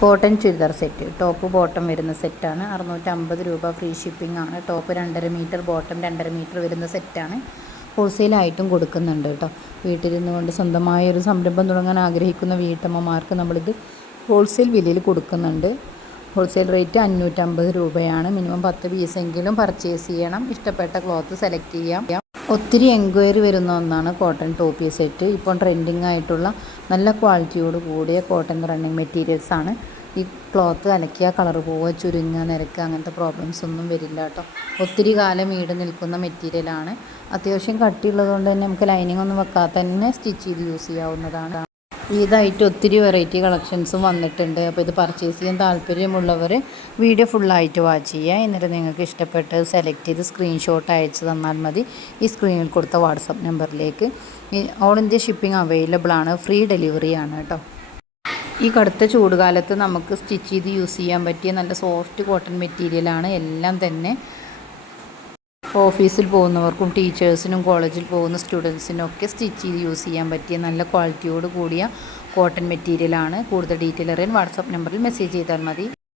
Cotton churidar set. Top bottom വരുന്ന സെറ്റാണ്. അറുന്നൂറ്റമ്പത് രൂപ ഫ്രീ ഷിപ്പിംഗ് ആണ്. ടോപ്പ് രണ്ടര മീറ്റർ ബോട്ടം രണ്ടര മീറ്റർ വരുന്ന സെറ്റാണ്. ഹോൾസെയിലായിട്ടും കൊടുക്കുന്നുണ്ട് കേട്ടോ. വീട്ടിലിരുന്നു കൊണ്ട് സ്വന്തമായ ഒരു സംരംഭം തുടങ്ങാൻ ആഗ്രഹിക്കുന്ന വീട്ടമ്മമാർക്ക് നമ്മളിത് ഹോൾസെയിൽ വിലയിൽ കൊടുക്കുന്നുണ്ട്. ഹോൾസെയിൽ റേറ്റ് അഞ്ഞൂറ്റമ്പത് രൂപയാണ്. മിനിമം പത്ത് പീസെങ്കിലും പർച്ചേസ് ചെയ്യണം. ഇഷ്ടപ്പെട്ട ക്ലോത്ത് സെലക്ട് ചെയ്യാം. ഒത്തിരി എൻക്വയറി വരുന്ന ഒന്നാണ് കോട്ടൺ ടോപ്പി സെറ്റ്. ഇപ്പോൾ ട്രെൻഡിങ് ആയിട്ടുള്ള നല്ല ക്വാളിറ്റിയോട് കൂടിയ കോട്ടൺ റണ്ണിങ് മെറ്റീരിയൽസ് ആണ്. ഈ ക്ലോത്ത് അലക്കിയ കളർ പോവുക ചുരുങ്ങുക നിരക്കുക അങ്ങനത്തെ പ്രോബ്ലംസ് ഒന്നും വരില്ല കേട്ടോ. ഒത്തിരി കാലം ഈട് നിൽക്കുന്ന മെറ്റീരിയലാണ് അത്യാവശ്യം കട്ടിയുള്ളത് കൊണ്ട് തന്നെ നമുക്ക് ലൈനിങ് ഒന്നും വെക്കാതെ തന്നെ സ്റ്റിച്ച് ചെയ്ത് യൂസ് ചെയ്യാവുന്നതാണ്. ഇതായിട്ട് ഒത്തിരി വെറൈറ്റി കളക്ഷൻസും വന്നിട്ടുണ്ട്. അപ്പോൾ ഇത് പർച്ചേസ് ചെയ്യാൻ താല്പര്യമുള്ളവർ വീഡിയോ ഫുള്ളായിട്ട് വാച്ച് ചെയ്യുക. എന്നിട്ട് നിങ്ങൾക്ക് ഇഷ്ടപ്പെട്ട് സെലക്ട് ചെയ്ത് സ്ക്രീൻഷോട്ട് അയച്ച് തന്നാൽ മതി. ഈ സ്ക്രീനിൽ കൊടുത്ത വാട്സപ്പ് നമ്പറിലേക്ക് ഓൾ ഇന്ത്യ ഷിപ്പിംഗ് അവൈലബിൾ ആണ്. ഫ്രീ ഡെലിവറി ആണ് കേട്ടോ. ഈ കടുത്ത ചൂടുകാലത്ത് നമുക്ക് സ്റ്റിച്ച് ചെയ്ത് യൂസ് ചെയ്യാൻ പറ്റിയ നല്ല സോഫ്റ്റ് കോട്ടൺ മെറ്റീരിയലാണ് എല്ലാം തന്നെ ഓഫീസിൽ പോകുന്നവർക്കും ടീച്ചേഴ്സിനും കോളേജിൽ പോകുന്ന സ്റ്റുഡൻസിനും ഒക്കെ സ്റ്റിച്ച് ചെയ്ത് യൂസ് ചെയ്യാൻ പറ്റിയ നല്ല ക്വാളിറ്റിയോട് കൂടിയ കോട്ടൺ മെറ്റീരിയലാണ്. കൂടുതൽ ഡീറ്റെയിൽ അറിയാൻ വാട്സാപ്പ് നമ്പറിൽ മെസ്സേജ് ചെയ്താൽ മതി.